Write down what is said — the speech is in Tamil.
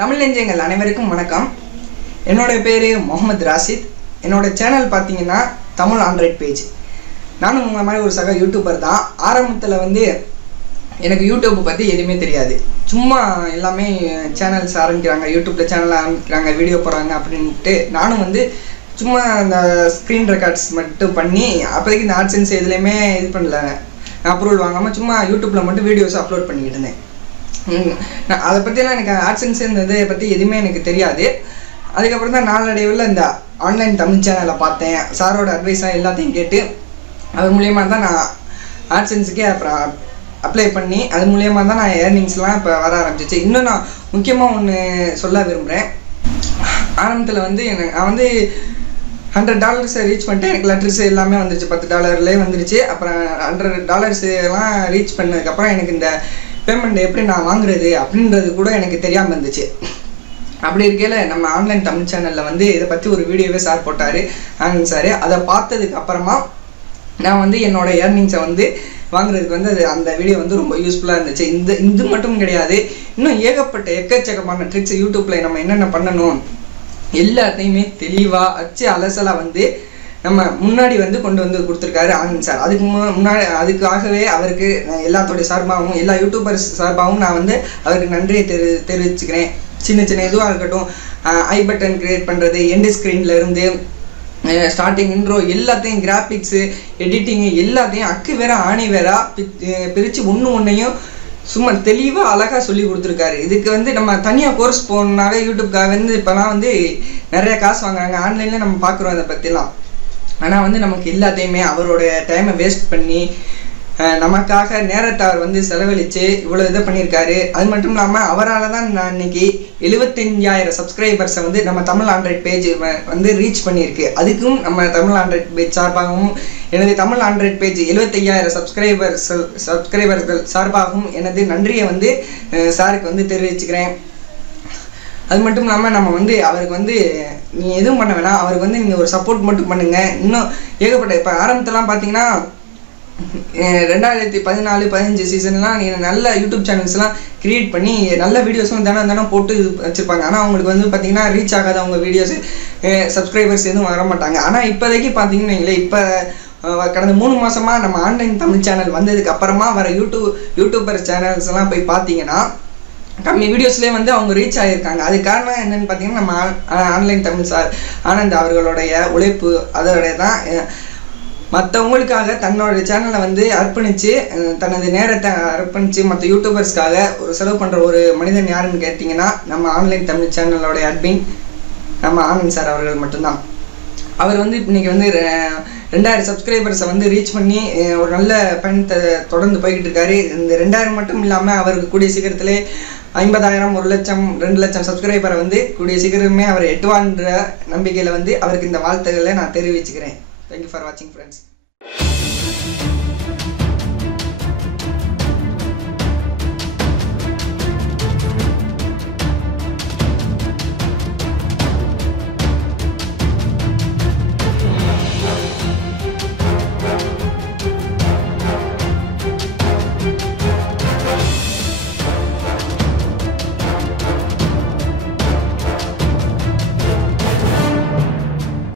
தமிழ் நெஞ்சங்கள் அனைவருக்கும் வணக்கம். என்னோட பேர் முகமது ராஷித். என்னோட சேனல் பார்த்தீங்கன்னா தமிழ் ஆண்ட்ராய்ட் பேஜ் நானும் உங்கள் மாதிரி ஒரு சக யூடியூபர் தான். ஆரம்பத்தில் வந்து எனக்கு யூடியூப் பற்றி எதுவுமே தெரியாது. சும்மா எல்லாமே சேனல்ஸ் ஆரம்பிக்கிறாங்க யூடியூப்பில் சேனல் ஆரம்பிக்கிறாங்க வீடியோ போடுறாங்க அப்படின்ட்டு நானும் வந்து சும்மா அந்த ஸ்க்ரீன் ரெக்கார்ட்ஸ் மட்டும் பண்ணி அப்போதைக்கு இந்த ஆட்சன்ஸ் எதுலேயுமே இது பண்ணல. அப்ரூவல் வாங்காமல் சும்மா யூடியூப்பில் மட்டும் வீடியோஸ் அப்லோட் பண்ணிக்கிட்டு இருந்தேன். நான் அதை பற்றிலாம் எனக்கு ஆட்சன்ஸ் இந்த இதை பற்றி எதுவுமே எனக்கு தெரியாது. அதுக்கப்புறம் தான் நாளடைவில் இந்த ஆன்லைன் தமிழ் சேனலை பார்த்தேன். சாரோட அட்வைஸாக எல்லாத்தையும் கேட்டு அது மூலயமா தான் நான் ஆட்சன்ஸுக்கே அப்புறம் அப்ளை பண்ணி அது மூலயமா தான் நான் ஏர்னிங்ஸ்லாம் இப்போ வர ஆரம்பிச்சிச்சு. இன்னும் நான் முக்கியமாக ஒன்று சொல்ல விரும்புகிறேன் ஆரம்பத்தில் வந்து எனக்கு நான் வந்து ஹண்ட்ரட் டாலர்ஸை ரீச் பண்ணிட்டு எனக்கு லெட்டர்ஸ் எல்லாமே வந்துருச்சு. பத்து டாலர்லேயே வந்துருச்சு. அப்புறம் ஹண்ட்ரட் டாலர்ஸ் எல்லாம் ரீச் பண்ணதுக்கப்புறம் எனக்கு இந்த பேமெண்ட் எப்படி நான் வாங்குறது அப்படின்றது கூட எனக்கு தெரியாமல் இருந்துச்சு. அப்படி இருக்கையில் நம்ம ஆன்லைன் தமிழ் சேனலில் வந்து இதை பற்றி ஒரு வீடியோவே சார் போட்டார் ஆனந்த் சார் அதை பார்த்ததுக்கு அப்புறமா நான் வந்து என்னோட ஏர்னிங்ஸை வந்து வாங்குறதுக்கு வந்து அது அந்த வீடியோ வந்து ரொம்ப யூஸ்ஃபுல்லாக இருந்துச்சு. இந்த இது மட்டும் கிடையாது. இன்னும் ஏகப்பட்ட எக்கச்சக்கமான ட்ரிக்ஸ் யூடியூப்பில் நம்ம என்னென்ன பண்ணணும் எல்லாத்தையுமே தெளிவாக அச்சு அலசலாக வந்து நம்ம முன்னாடி வந்து கொண்டு வந்து கொடுத்துருக்காரு ஆனந்த் சார். அதுக்கு மு- முன்னாடி அதுக்காகவே அவருக்கு எல்லாத்தோடைய சார்பாகவும் எல்லா யூடியூபர்ஸ் சார்பாகவும் நான் வந்து அவருக்கு நன்றியை தெரி தெரிவிச்சுக்கிறேன். சின்ன சின்ன இதுவாக இருக்கட்டும் ஐ பட்டன் கிரியேட் பண்ணுறது எண்டு ஸ்க்ரீனில் இருந்து ஸ்டார்டிங் இன்ட்ரோ எல்லாத்தையும் கிராஃபிக்ஸு எடிட்டிங்கு எல்லாத்தையும் அக்கு வேற ஆணி வேற பிரித்து ஒன்று ஒன்றையும் சும்மா தெளிவாக அழகாக சொல்லி கொடுத்துருக்காரு. இதுக்கு வந்து நம்ம தனியாக கோர்ஸ் போகணுன்னாவே யூடியூப்காக வந்து இப்போலாம் வந்து நிறைய காசு வாங்குறாங்க. ஆன்லைனில் நம்ம பார்க்குறோம் அதை பற்றிலாம் ஆனால் வந்து நமக்கு எல்லாத்தையுமே அவரோட டைமை வேஸ்ட் பண்ணி நமக்காக நேரத்தை அவர் வந்து செலவழித்து இவ்வளோ இதை பண்ணியிருக்காரு. அது மட்டும் இல்லாமல் அவரால் தான் நான் இன்னைக்கு எழுபத்தஞ்சாயிரம் சப்ஸ்கிரைபர்ஸை வந்து நம்ம தமிழ் ஆண்ட்ராய்ட் பேஜ் வந்து ரீச் பண்ணியிருக்கு. அதுக்கும் நம்ம தமிழ் ஆண்ட்ராய்ட் பேஜ் சார்பாகவும் எனது தமிழ் ஆண்ட்ராய்ட் பேஜ் எழுபத்தையாயிரம் சப்ஸ்கிரைபர்ஸ் சப்ஸ்கிரைபர்கள் சார்பாகவும் எனது நன்றியை வந்து சாருக்கு வந்து தெரிவிச்சுக்கிறேன். அது மட்டும் இல்லாமல் நம்ம வந்து அவருக்கு வந்து நீ எதுவும் பண்ண வேணாம். அவருக்கு வந்து நீங்கள் ஒரு சப்போர்ட் மட்டும் பண்ணுங்க. இன்னும் ஏகப்பட்ட இப்போ ஆரம்பத்துலாம் பார்த்தீங்கன்னா ரெண்டாயிரத்தி பதினாலு பதினஞ்சு சீசன்லாம் நீங்கள் நல்ல யூடியூப் சேனல்ஸ்லாம் க்ரியேட் பண்ணி நல்ல வீடியோஸும் தினம் தினம் போட்டு வச்சுருப்பாங்க. ஆனால் அவங்களுக்கு வந்து பார்த்தீங்கன்னா ரீச் ஆகாத அவங்க வீடியோஸ் சப்ஸ்கிரைபர்ஸ் எதுவும் வர மாட்டாங்க. ஆனால் இப்போதைக்கு பார்த்தீங்கன்னு வைங்களேன் இப்போ கடந்த மூணு மாசமா நம்ம ஆன்லைன் தமிழ் சேனல் வந்ததுக்கு அப்புறமா வர யூடியூப் யூடியூபர் சேனல்ஸ் எல்லாம் போய் பார்த்தீங்கன்னா கம்மி வீடியோஸ்லேயே வந்து அவங்க ரீச் ஆகியிருக்காங்க அது காரணம் என்னென்னு பார்த்தீங்கன்னா நம்ம ஆன்லைன் தமிழ் சார் ஆனந்த் அவர்களுடைய உழைப்பு. அதோடைய தான் மற்றவங்களுக்காக தன்னோட சேனலை வந்து அர்ப்பணித்து தனது நேரத்தை அர்ப்பணித்து மற்ற யூடியூபர்ஸ்க்காக ஒரு செலவு பண்ணுற ஒரு மனிதன் யாருன்னு கேட்டிங்கன்னா நம்ம ஆன்லைன் தமிழ் சேனலோடைய அட்மின் நம்ம ஆனந்த் சார் அவர்கள் மட்டும்தான். அவர் வந்து இன்றைக்கி வந்து ரெ- ரெண்டாயிரம் சப்ஸ்கிரைபர்ஸை வந்து ரீச் பண்ணி ஒரு நல்ல பயணத்தை தொடர்ந்து போய்கிட்டு இருக்காரு. இந்த ரெண்டாயிரம் மட்டும் இல்லாமல் அவருக்கு கூடிய சீக்கிரத்திலே ஐம்பதாயிரம் ஒரு லட்சம் ரெண்டு லட்சம் சப்ஸ்கிரைபரை வந்து கூடிய சீக்கிரமே அவர் எட்டுவான்ற நம்பிக்கையில் வந்து அவருக்கு இந்த வாழ்த்துக்களை நான் தெரிவிச்சுக்கிறேன். தேங்க்யூ ஃபார் வாட்சிங் ஃப்ரெண்ட்ஸ்